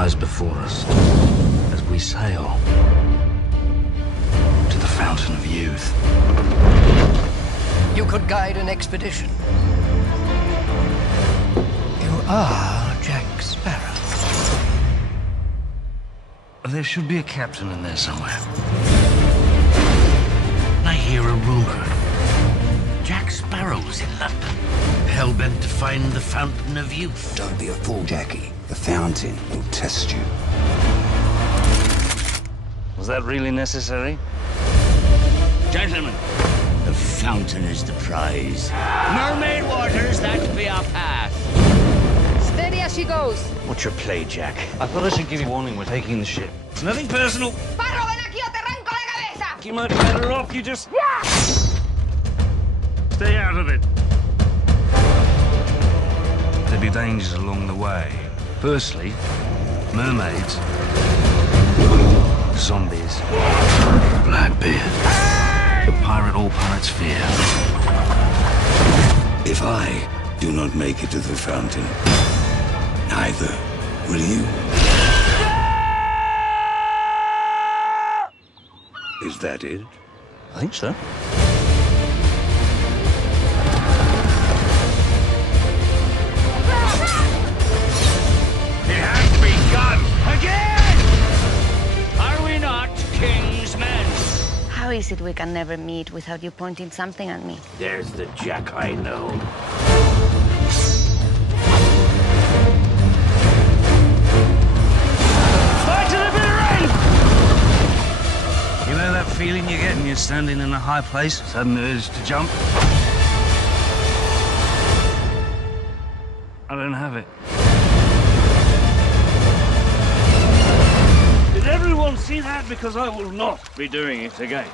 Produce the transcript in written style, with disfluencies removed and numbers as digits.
lies before us as we sail to the fountain of youth. You could guide an expedition. You are Jack Sparrow. There should be a captain in there somewhere. I hear a rumor. Jack Sparrow's in London, hell-bent to find the fountain of youth. Don't be a fool, Jackie. The fountain will test you. Was that really necessary? Gentlemen, the fountain is the prize. Mermaid waters, that be our path. Steady as she goes. What's your play, Jack? I thought I should give you warning. We're taking the ship. It's nothing personal. Sparrow, ven aquí o te arranco la cabeza. You might be better off. You just... Stay out of it. There'll be dangers along the way. Firstly, mermaids, zombies, Blackbeard, the pirate all pirates fear. If I do not make it to the fountain, neither will you. Is that it? I think so. It has begun again! Are we not king's men? How is it we can never meet without you pointing something at me? There's the Jack I know. Fight to the bitter end! You know that feeling you get when you're standing in a high place? Sudden urge to jump? I don't have it. Did everyone see that? Because I will not be doing it again.